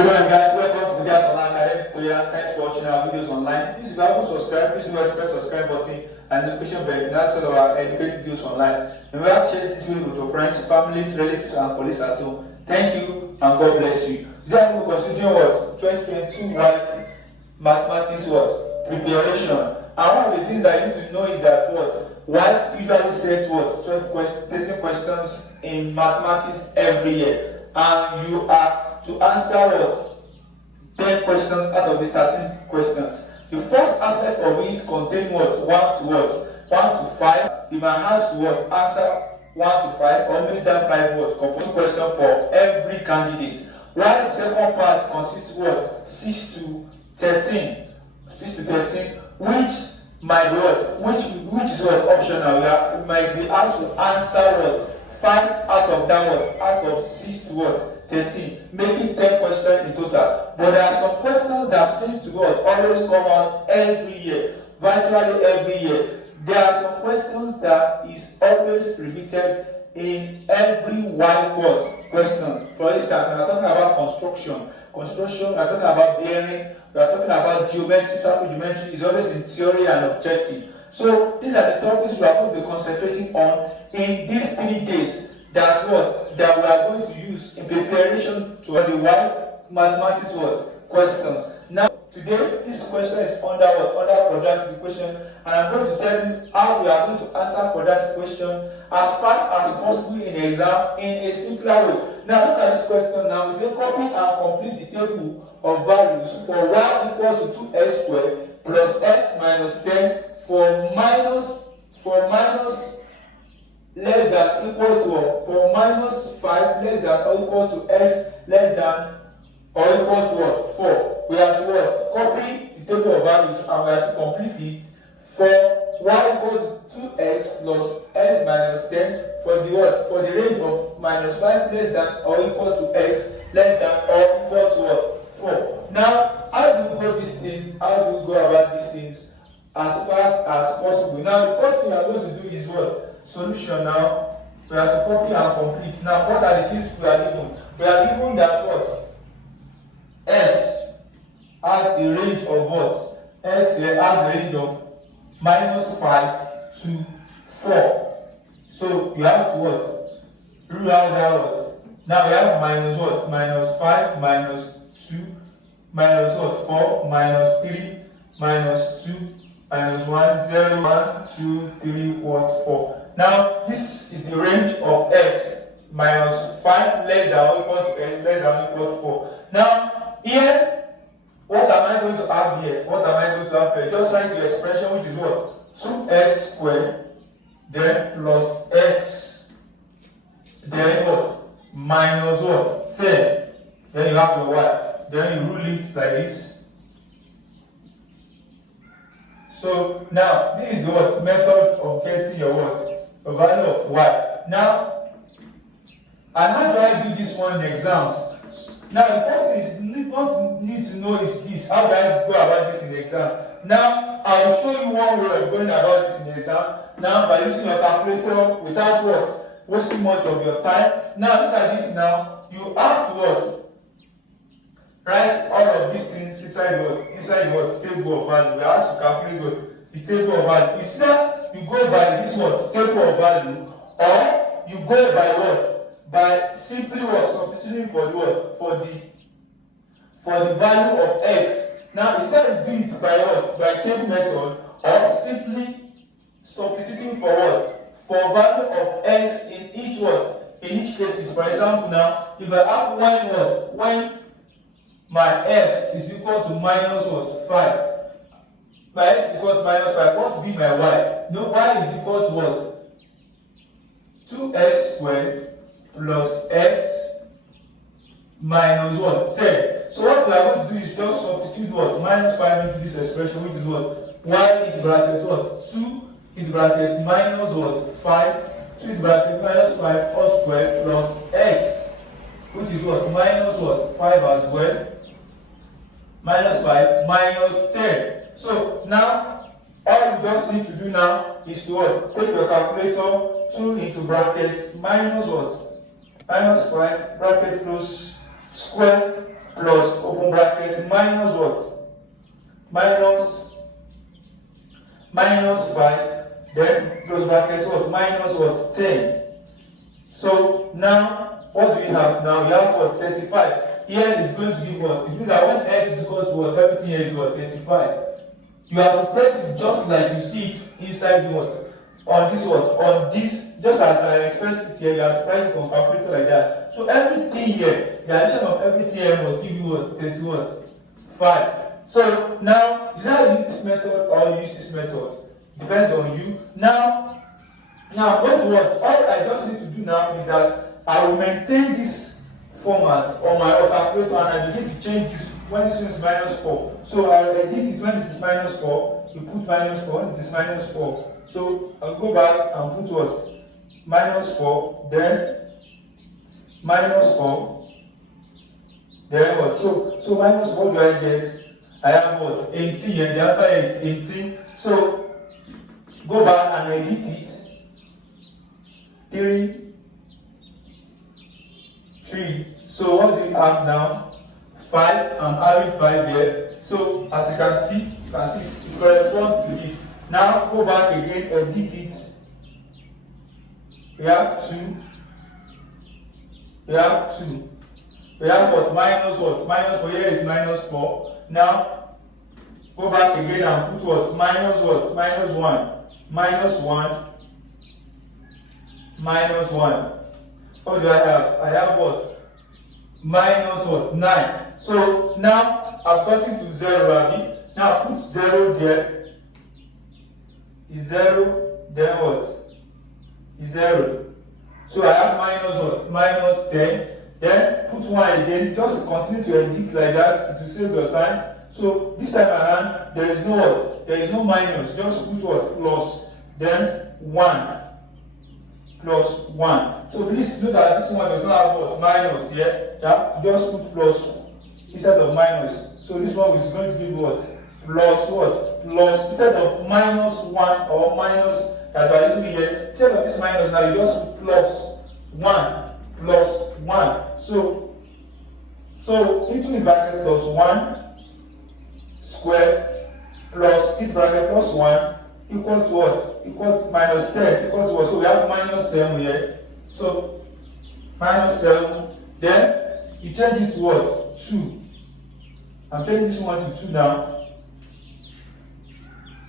Good morning, guys. Welcome to the Guys Online Academic Tutorial. Thanks for watching our videos online. Please, if you haven't subscribed, please press the subscribe button and notification bell. That's all our educative videos online. Remember to share this video with your friends, families, relatives, and colleagues at home. Thank you and God bless you. Today I'm going to consider what 2022 Waec mathematics what preparation. And one of the things that you need to know is that what Waec usually sets what 13 questions in mathematics every year, and you are to answer what 10 questions out of these 13 questions. The first aspect of it contains what 1 to 5. You might have to what answer 1 to 5 or make that 5 what composite question for every candidate. While the second part consists what 6 to 13, which might be which is what optional. You might be asked to answer what 5 out of that out of 6 to 13, making 10 questions in total. But there are some questions that seem to always come out every year, virtually every year. There are some questions that is always repeated in every Waec question. For instance, we are talking about construction, we are talking about bearing, we are talking about geometry, circle geometry is always in theory and objective. So these are the topics we are going to be concentrating on in these 3 days that we are going to use in preparation to the Waec mathematics questions. Now today this question is under quadratic equation, and I'm going to tell you how we are going to answer quadratic question as fast as possible in the exam in a simpler way. Now look at this question now. We say copy and complete the table of values for y equal to 2x squared plus x minus 10 for minus less than equal to for minus 5 less than or equal to x less than or equal to 4. We have to copy the table of values and we have to complete it for y equal to 2x plus x minus 10 for the range of minus 5 less than or equal to x less than or equal to 4. Now, how do we go these things? How do we go about these things as fast as possible? Now, the first thing we are going to do is solution. Now we have to copy and complete. Now what are the things we are given? We are given that x has a range of x has a range of minus 5 to 4. So you have to rule out that now we have minus 5 minus 2 minus 4 minus 3 minus 2 minus 1 0 1 2 3 4. Now this is the range of x minus 5 less than or equal to x less than or equal to 4. Now here, what am I going to have here? Just write the expression which is 2x squared then plus x then minus 10. Then you have the y. Then you rule it like this. So now this is the method of getting your the value of y. Now, and how do I do this one in the exams? Now, the first thing is what you need to know is this. How do I go about this in the exam? Now, I will show you one way of going about this in the exam. Now, by using your calculator without wasting much of your time. Now, look at this. Now, you have to write all of these things inside the table of value. We have to calculate the table of value. You see that? You go by this table of value, or you go by by simply substituting for the value of x. Now instead of doing it by table method, or simply substituting for value of x in each cases. For example, now if I have when my x is equal to minus 5. My x is equal to minus 5. What will be my y? No, y is equal to 2x squared plus x minus 10. So what we are going to do is just substitute minus 5 into this expression, which is y into bracket 2 into bracket minus 5 2 into bracket minus 5 all squared plus x, which is minus 5 as well. Minus 5 minus 10. So now all you just need to do now is to take your calculator, 2 into brackets minus minus 5 bracket close square plus open bracket minus what? Minus 5, then close bracket what? Minus what? 10. So now what do we have now? We have what? 35. Here is going to give what? It means that when s is equal to what? Everything here is what? 35. You have to place it just like you see it inside the what? On this what? On this, just as I expressed it here, you have to place it on calculator like that. So everything here, the addition of everything here must give you what? 30 what? 5. So now, is that you use this method or you use this method? Depends on you. Now go to what? All I just need to do now is that I will maintain this format on my calculator and I begin to change this when this one is minus 4. So I will edit it when it is minus 4. You put minus 4 when it is minus 4. So I'll go back and put what? Minus 4, then minus 4, then what? So minus 4 do I get? I have what? 18, and the answer is 18. So go back and edit it. 3. So what do we have now? 5. I'm adding 5 there. So as you can see it corresponds to this. Now go back again, edit it. We have 2. We have 2. We have what? Minus what? Minus 4. Here is minus 4. Now go back again and put what? Minus what? Minus 1. Minus 1. Minus 1. What do I have? I have what? Minus what? 9. So now I've got it to 0, Abby. Now put 0 there. Is 0, then what? Is 0. So I have minus what? Minus 10. Then put 1 again. Just continue to edit like that. It will save your time. So this time around, there is no what? There is no minus. Just put what? Plus. Then 1. Plus 1. So please note that this one does not have what? Minus here. Yeah? Just put plus instead of minus. So this one is going to give what? Plus what? Plus instead of minus 1 or minus that we are using here. Instead of this minus now, you just put plus 1. Plus 1. So into the bracket plus 1 square plus into bracket plus 1 equal to what? Equal to minus 10. Equal to what? So we have minus 7 here. So minus 7. Then you change it to what? 2. I'm changing this one to 2 now.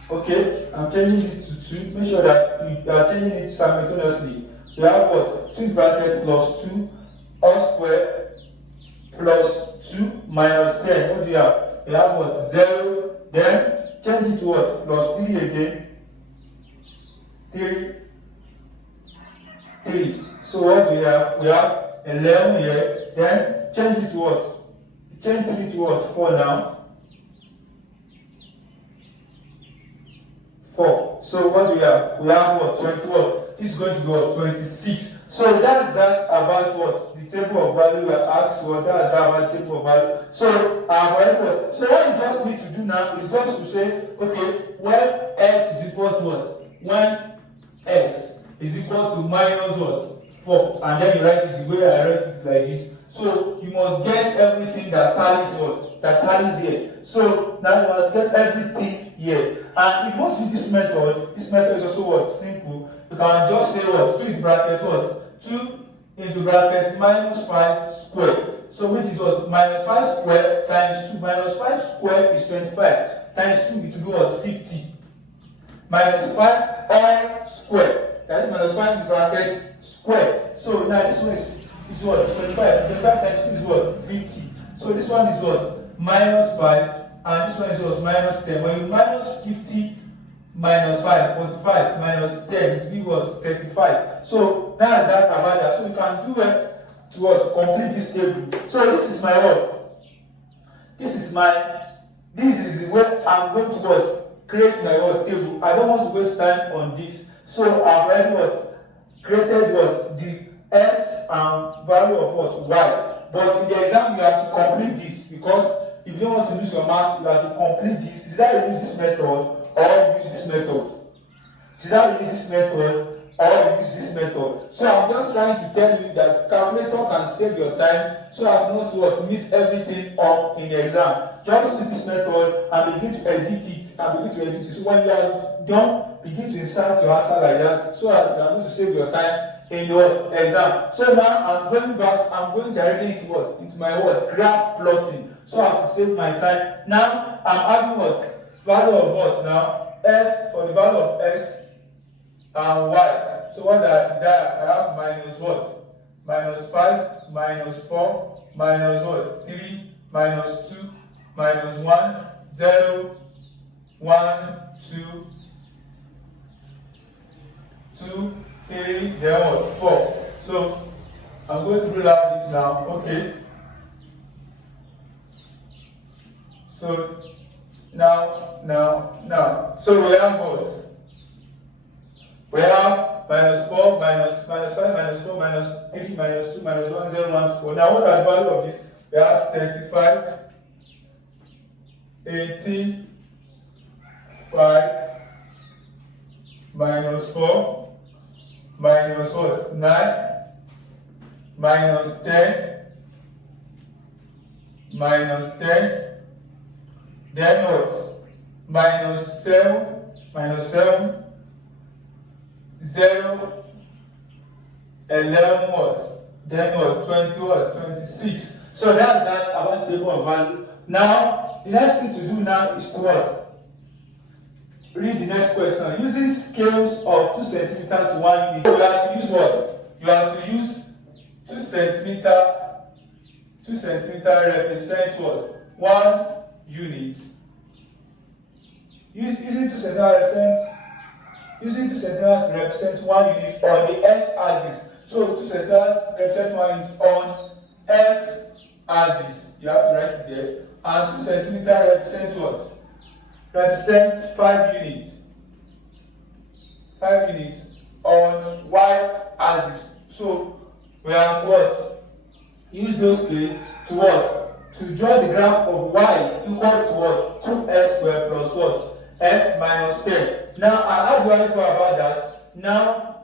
Okay, I'm changing it to 2. Make sure that you are changing it simultaneously. We have what? 2 bracket plus 2 all square plus 2 minus 10. What do you have? We have what? 0. Then change it to what? Plus 3 again. 3. So what do we have? We have 11 here. Then change it to what? Change 3 to what? 4 now. 4. So what do we have? We have what? 20 what? This is going to be what? 26. So that's that about what? The table of value we are asked what? That's that about the table of value. So what? So what you just need to do now is just to say, okay, when x is equal to what? When x is equal to minus what? 4. And then you write it the way I write it like this. So you must get everything that tallies what? That tallies here. So now you must get everything here. And if you want to use this method is also what? Simple. You can just say what? 2 into bracket what? 2 into bracket minus 5 square. So which is what? Minus 5 square times 2. Minus 5 square is 25. Times 2 it will be what? 50. Minus 5 all square. That is minus 5 into bracket square. So now this one is what? 25. 25 times 2 is what? 50. So this one is what? Minus 5. And this one is what? Minus 10. When you minus 50 minus 5, 45 minus 10, it will be what? 35. So that's that about that. So you can do it to what? Complete this table. So this is my what? This is the way I'm going to what? Create my what? Table. I don't want to waste time on this. So I've already what? Created what? The x and value of what? Y. But in the exam you have to complete this because if you don't want to lose your mark, you have to complete this. Is that you use this method or you use this method? Is that you use this method or or use this method. So I'm just trying to tell you that calculator can save your time so as not to miss everything up in the exam. Just use this method and begin to edit it So when you are done, begin to insert your answer like that so that you are going to save your time in your exam. So now I'm going back, I'm going directly into what? Into my what? Graph plotting. So I have to save my time. Now I'm having what? Value of what now? X for the value of x and y. So what I have minus what? Minus 5, minus 4, minus what? 3, minus 2, minus 1, 0, 1, 2, 2, 3, then what? 4. So I'm going to rule out this now. Okay. So now. So we have what? We have minus 4, minus 5, minus 4, minus 3, minus 2, minus 1, 0, 1, 4. Now what are the value of this? We have 35, 18, 5, minus 4, minus what? 9, minus 10, minus 10, then what? Minus 7, 0, 11 what? Then what? 20 what? 26. So that's that about the table of value. Now, the next thing to do now is to what? Read the next question. Using scales of 2 centimeter to 1 unit, you have to use what? You have to use 2 centimeter. 2 centimeter represents what? 1 unit. Using 2 centimeter to represent 1 unit on the x-axis. So 2 centimeter represents 1 unit on x-axis. You have to write it there. And 2 centimeter represents what? Represents 5 units. 5 units on y-axis. So we have to what? Use those scales to what? To draw the graph of y equal to what? 2x squared plus what? X minus 10. Now, how do I go about that? Now,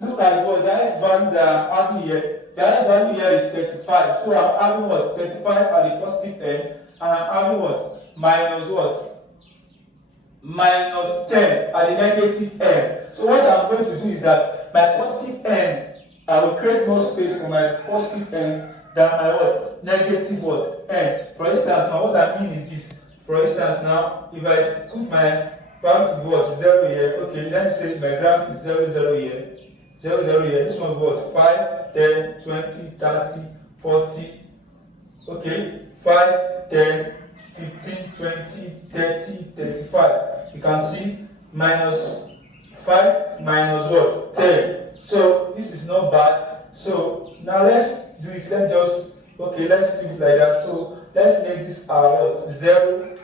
look at what the x value that I'm having here. The x value here is 35. So I'm having what? 35 at the positive end. And I'm having what? Minus what? Minus 10 at the negative end. So what I'm going to do is that my positive end, I will create more space for my positive end than my what? Negative what? End. For instance, now what I mean is this. For instance, now, if I put my value to what? 0 here. Okay, let me say my graph is 0, 0 here. 0, 0 here. This one what? 5, 10, 20, 30, 40. Okay, 5, 10, 15, 20, 30, 35. You can see minus 5 minus what? 10. So this is not bad. So now let's do it. Let's do it like that. So let's make this our what? 0.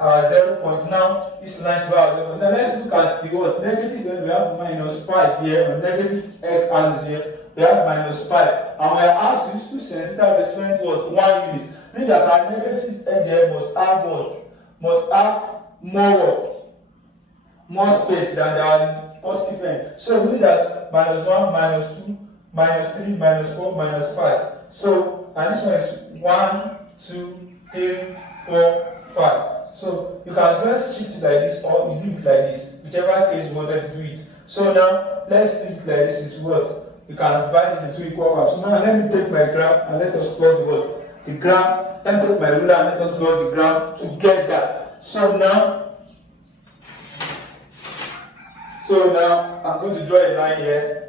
0 point. Now this line value. Now let's look at the what? Negative end. We have minus 5 here. On negative x-axis here, we have minus 5. And we are asked to use 2 centimeter represent what? 1 unit. Meaning that our negative end here must have what? Must have more what? More space than our positive end. So we need that minus 1, minus 2, minus 3, minus 4, minus 5. So, and this one is 1, 2, 3, 4, 5. So you can just shift it like this or you leave it like this, whichever case you wanted to do it. So now let's leave it like this is what? You can divide it into equal parts. So now let me take my graph and let us plot what? The graph. Let me take my ruler and let us plot the graph together. So now I'm going to draw a line here.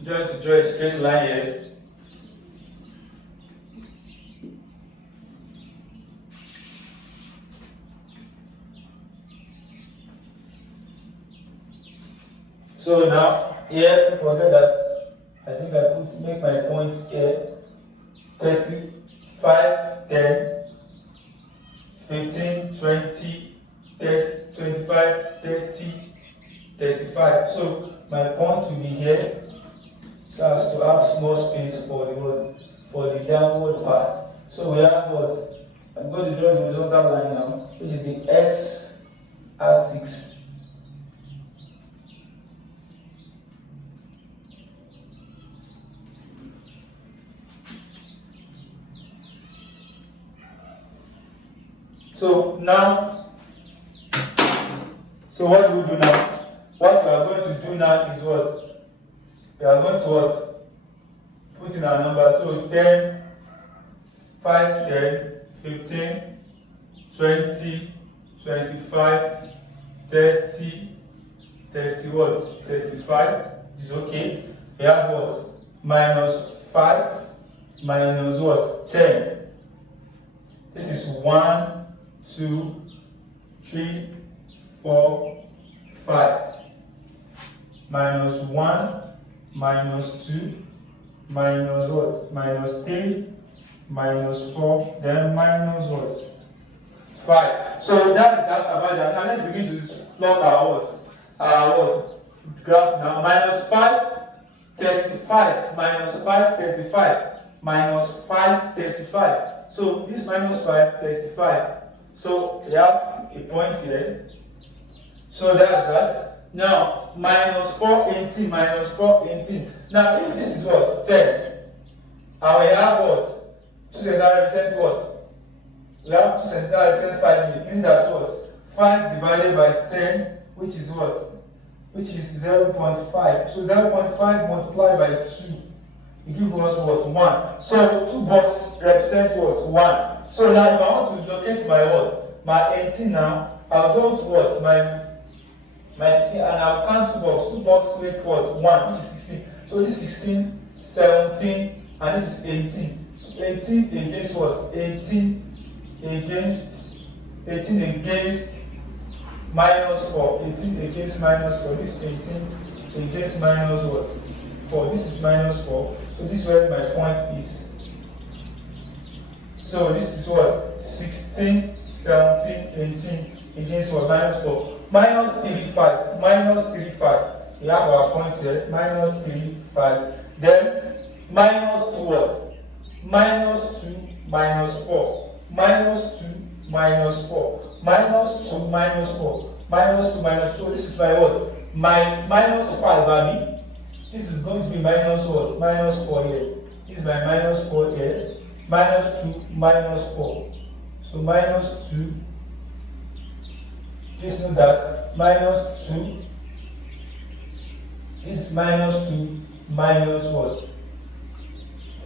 I'm going to draw a straight line here. So now here, forget that. I think I make my point here. 35, 10, 15, 20, 30, 25, 30, 35. So my point will be here. So as to have small space for the downward part. So we have what? I'm going to draw the horizontal line now, which is the x-axis. So now, so what do we do now? What we are going to do now is what? We are going to what? Put in our number. So 10, 5, 10, 15, 20, 25, 30, 30 what? 35 is okay. We have what? Minus 5 minus what? 10. This is 1, 2, 3, 4, 5. Minus 1, minus 2, minus what? Minus 3, minus 4, then minus what? 5. So that's that about that. Now let's begin to plot our what? Our what? Graph now. Minus 5, 35, minus 5, 35, minus 5, 35. So this minus 5, 35. So we have a point here. So that's that. Now minus 4, 18, minus 4, 18. Now if this is what? 10. And we have what? 2 centimeters represent what? We have 2 centimeters represent 5 minutes. Meaning that what? 5 divided by 10, which is what? Which is 0.5. So 0.5 multiplied by 2. It gives us what? 1. So 2 boxes represent what? 1. So now if I want to locate my what? My 18 now, I'll go to what? My 15, and I'll count 2 boxes. 2 boxes make what? 1, which is 16. So this is 16, 17, and this is 18. So 18 against what? 18 against minus 4. 18 against minus 4. This is 18 against minus what? 4. This is minus 4. So this is where my point is. So this is what? 16, 17, 18 against what? Minus 4. Minus 35. Minus 35. We have our point here. Minus 35. Then minus 2 what? Minus 2 minus 4. Minus 2 minus 4. Minus 2 minus 4. Minus 2 minus 4. This is my what? My minus 5, Abby. This is going to be minus what? Minus 4 here. This is my minus 4 here. Minus 2 minus 4. So minus 2. Please note that minus 2. This is minus 2 minus what?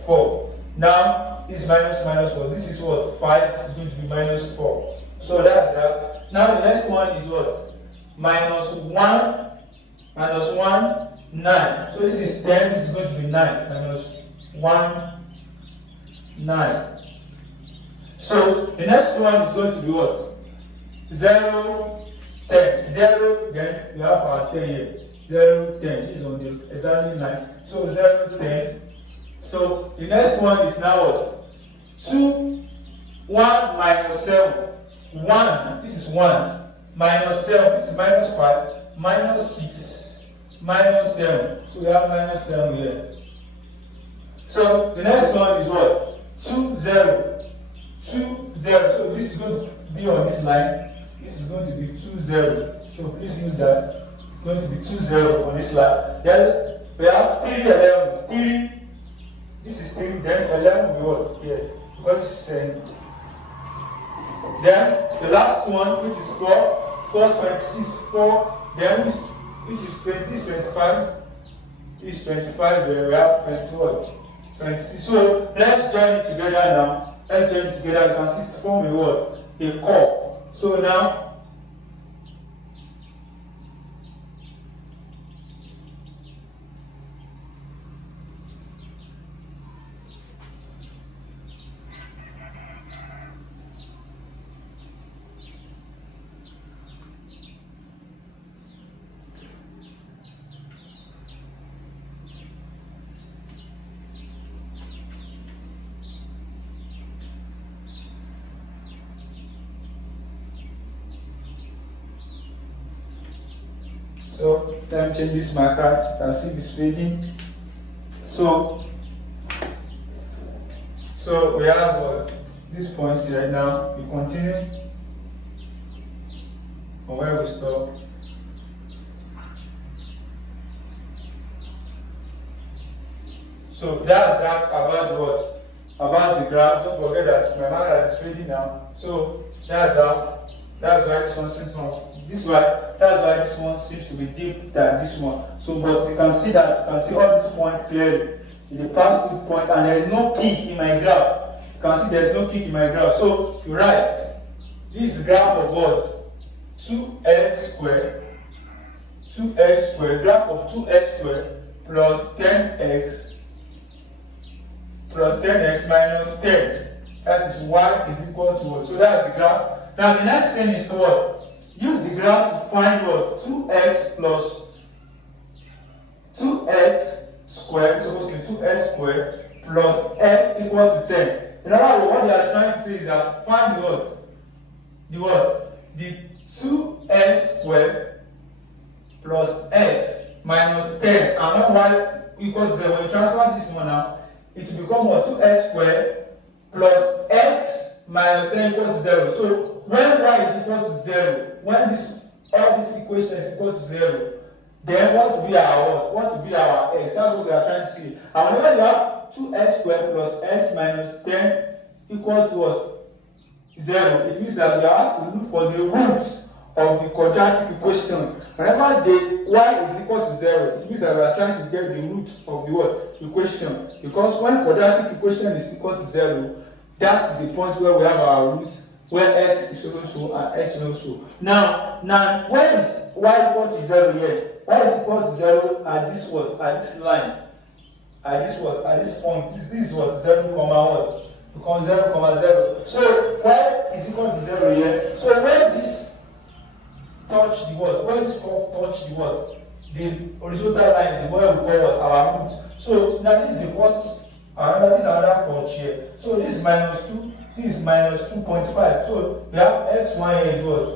4. Now this is minus 4. This is what? 5. This is going to be minus 4. So that's that. Now the next one is what? Minus 1 minus 1, 9. So this is 10. This is going to be 9. Minus 1, 9. So the next one is going to be what? 0, 10. 0, then we have our 10 here. 0, 10 is on the exactly 9. So 0, 10. So the next one is now what? 2, 1 minus 7. 1, this is 1. Minus 7, this is minus 5. Minus 6. Minus 7. So we have minus 7 here. So the next one is what? 2, 0. 2, 0. So this is going to be on this line. This is going to be 2, 0. So please note that it's going to be 2, 0 on this line. Then we have 3, 11. 3. This is 3. Then 11 will be what? Here. Because this is 10. Then the last one, which is 4. 4, 26. 4. Then which is 20. This is 25. This is 25. Then we have 20 what? 26. So let's join it together now. Let's join it together. You can see it's forming what? A curve. So now, so let me change this marker. So I see this fading. So we have what? this point right now, we continue from where we stop. So that's that about what? About the graph. Don't forget that my mind is ready now. So that's why this one seems that's why this one seems to be deep than this one. So but you can see all these points clearly. The pass through point, and there is no peak in my graph. You can see there is no peak in my graph. So you write this graph of what? 2x squared, graph of 2x squared plus 10x minus 10. That is y is equal to what? So that's the graph. Now the next thing is to what? Use the graph to find what? 2x plus 2x squared is supposed to be 2x squared plus x equal to 10. In other words, what they are trying to say is that find what? The 2x squared plus x minus 10. And when y equal to 0, when you transfer this one now, it will become what? 2x squared plus x minus 10 equal to 0. So when y is equal to 0, when all this equation is equal to 0, then what will be our x? That's what we are trying to see. And whenever you have 2x squared plus x minus 10 equal to what? 0, it means that we are asked to look for the roots of the quadratic equations. Whenever the y is equal to 0, it means that we are trying to get the root of the what? Equation. Because when quadratic equation is equal to 0, that is the point where we have our root, where x is equal to and x is equal to. Now, where is y equal to 0 here? Y is equal to 0 at this what? At this line. At this what? At this point. This is what? 0, what? Becomes 0, 0. So y is equal to 0 here. So when this touch the what? When this curve touch the what? The horizontal line is where we call what? Our root. So now this is the first, this is another touch here. So this is minus 2, this is minus 2.5. So we have x1 here is what?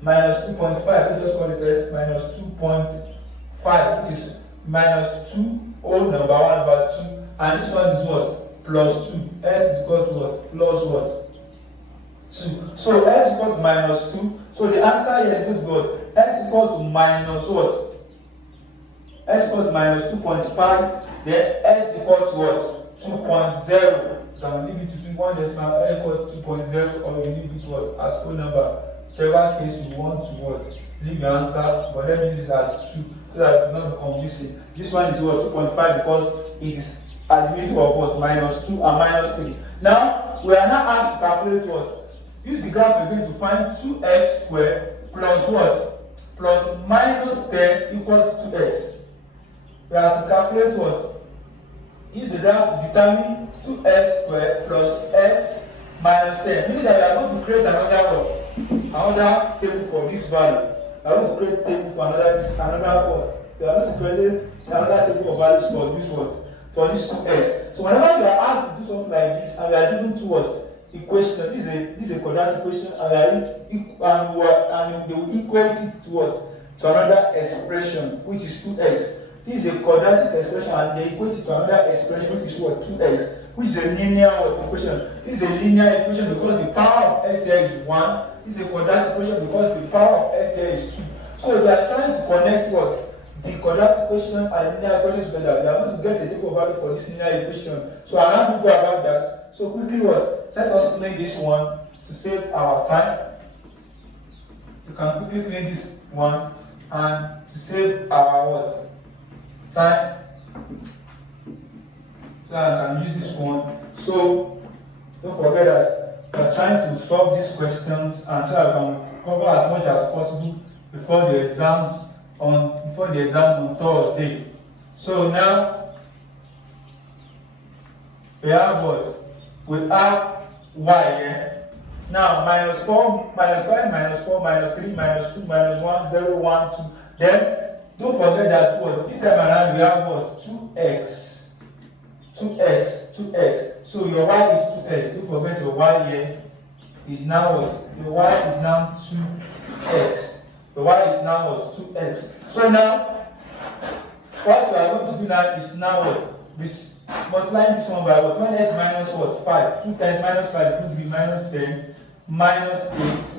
Minus 2.5. Let's just call it as minus 2.5, which is minus 2, whole number 1 over 2. And this one is what? Plus 2. S is equal to what? Plus what? 2. So s is equal to minus 2. So the answer here is going to be what? S is equal to minus what? S is equal to minus 2.5. Then s is equal to what? 2.0. You can leave it between one decimal, s equal to 2.0, or you leave it what? As whole number. Whichever case you want to what? Leave your answer, but let me use it as 2 so that it will not be confusing. This one is what? 2.5 because it is at the middle of what? Minus 2 and minus 3. Now, we are now asked to calculate what? Use the graph again to find 2x squared plus what? Plus minus 10 equal to 2x. We have to calculate what? Use the graph to determine 2x squared plus x minus 10. Meaning that we are going to create another what? Another table for this value. We are going to create a table for another what? We are going to create another table of values for this what? For this 2x. So whenever you are asked to do something like this and you are given two what? Equation. This is a quadratic equation, and they will equate it to what? To another expression, which is 2x. This is a quadratic expression, and they equate it to another expression, which is what? 2x, which is a linear what? Equation. This is a linear equation because the power of x here is 1. This is a quadratic equation because the power of x here is 2. So they are trying to connect what? The quadratic equation and the linear equation together. We are going to get the table value for this linear equation. So I have to go about that. So quickly what? Let us clean this one to save our time. You can quickly clean this one and to save our what? Time. So I can use this one. So don't forget that we are trying to solve these questions and so I can cover as much as possible before the exam on Thursday. So now we have what? We have y here. Now minus 4, minus 5, minus 4, minus 3, minus 2, minus 1, 0, 1, 2. Then don't forget that what? This time around we have what? 2x. 2x. So your y is 2x. Don't forget your y here is now what? Your y is now 2x. The y is now what? 2x. So now, what we are going to do now is now what? multiplying this one by what? When x minus what? 5. 2 times minus 5 is going to be minus 10, minus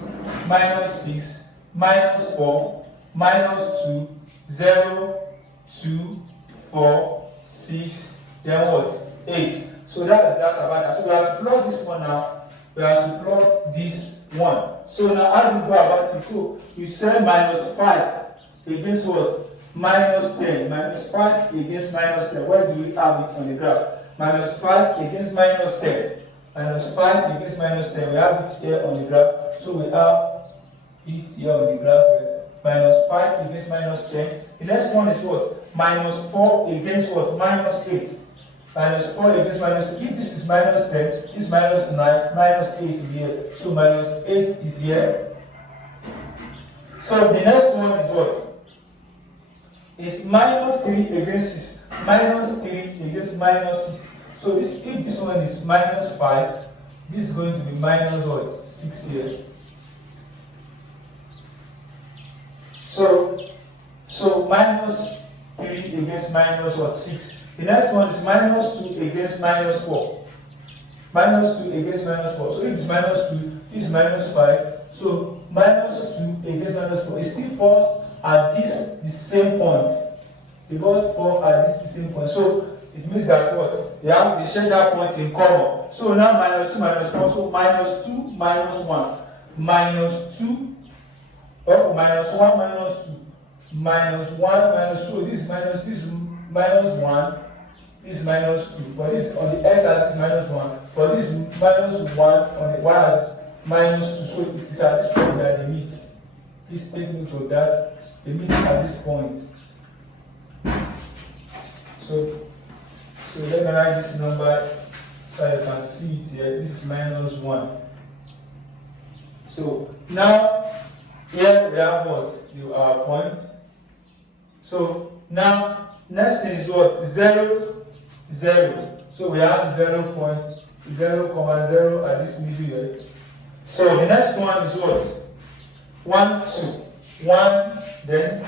8, minus 6, minus 4, minus 2, 0, 2, 4, 6, then what? 8. So that is that about that. So we have to plot this one now. We have to plot this one. So now how do you go about it? So you say minus 5 against what? Minus 10. Minus 5 against minus 10. Where do we have it on the graph? Minus 5 against minus 10. Minus 5 against minus 10. We have it here on the graph. So we have it here on the graph. Minus 5 against minus 10. The next one is what? Minus 4 against what? Minus 8. Minus 4 against minus 8. If this is minus 10, this is minus 9, minus 8 is here. So minus 8 is here. So the next one is what? Is minus 3 against 6. Minus 3 against minus 6. So this, if this one is minus 5, this is going to be minus what? 6 here. So minus 3 against minus what? 6. The next one is minus 2 against minus 4. Minus 2 against minus 4. So if it's minus 2, this is minus 5. So minus 2 against minus 4. It still falls at the same point. They both fall at the same point. So it means that what? They share that point in common. So now minus 2 minus 4. So minus 2 minus 1. Minus 2. Oh, minus 1 minus 2. Minus 1 minus 2. This is minus 1. This is minus 2. For this on the x-axis minus 1. For this minus 1 on the y-axis minus 2. So it is at this point that they meet. Please take note of that. They meet at this point. So let me write this number so you can see it here. This is minus 1. So now here we have what? Our point. So now next thing is what? 0, 0. So we have 0, 0, at this middle here. So the next one is what? 1, 2. 1, then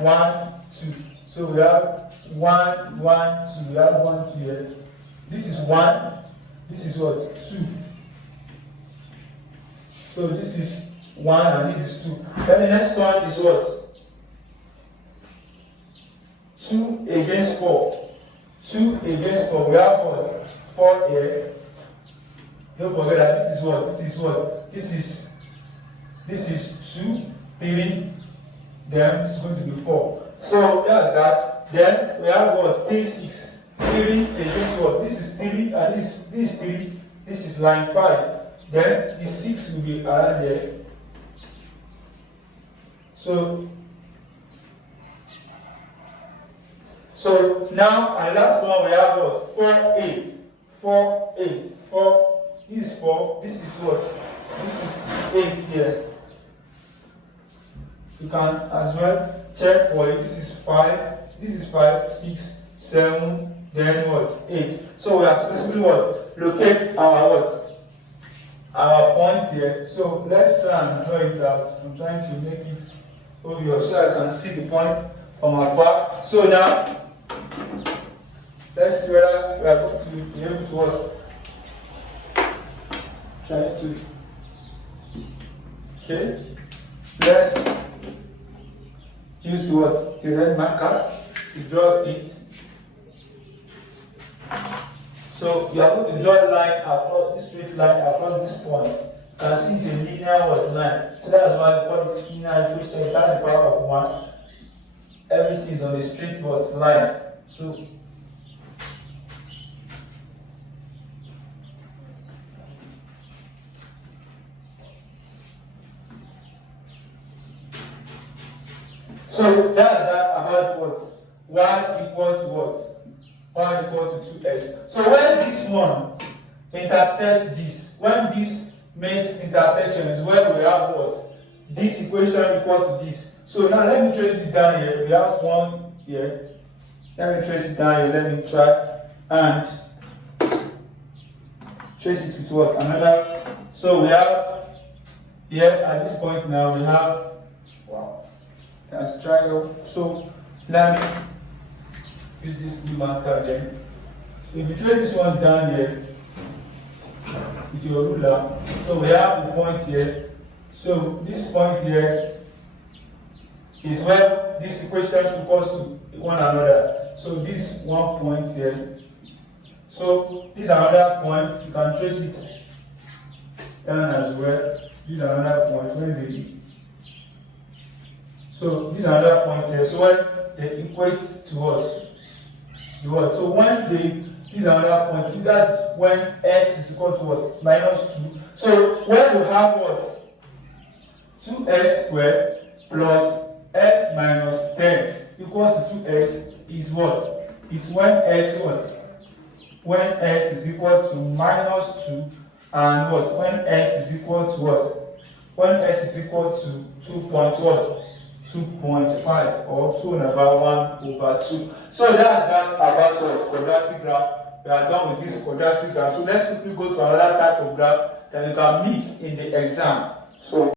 1, 2. So we have 1, 1, 2. We have 1, 2 here. This is 1. This is what? 2. So this is 1 and this is 2. Then the next one is what? 2 against 4. 2 against 4. We have what? 4 here. Don't forget that this is what? This is what? This is 2, 3. Then this is going to be 4. So that's that. Then we have what? 3, 6. 3 against what? This is 3 and this is 3. This is line 5. Then the 6 will be around there. So now our last one we have what? 4, 8. 4, 8. 4. This is 4. This is what? This is 8 here. You can as well check for it. This is 5. This is 5, 6, 7. Then what? 8. So we have successfully what? Locate our what? Our point here. So let's try and draw it out. I'm trying to make it obvious so I can see the point from afar. So now let's see whether we are going to be able to what? Try to. Okay. Let's use what? The red marker to draw it. So you are going to draw a line across this straight line across this point. You can see it's a linear line. So that's why we call this linear equation. It has the power of 1. Everything is on a straight line. So that's that about what? Y equal to what? Y equal to 2x. So when this one intersects this, when this makes intersection is where we have what? This equation equal to this. So now let me trace it down here. We have 1 here. Let me trace it down here. Let me try and trace it with what? Another. So we have here at this point now we have, wow. Let's try it. So let me use this blue marker again. if you trace this one down here with your ruler, so we have the point here. So this point here is where this equation equals to one another. So this one point here. So this is another point. You can trace it down as well. This is another point when they. So this is another point here. So when they equate to what? The what? So when they this is another point. That's when x is equal to what? -2. So when we have what? 2x squared plus x minus 10 equal to 2x is what? Is when x what? When x is equal to -2 and what? When x is equal to what? When x is equal to 2.5 or 1/2. So that's that about what? Quadratic graph. We are done with this quadratic graph. So let's quickly go to another type of graph that you can meet in the exam. So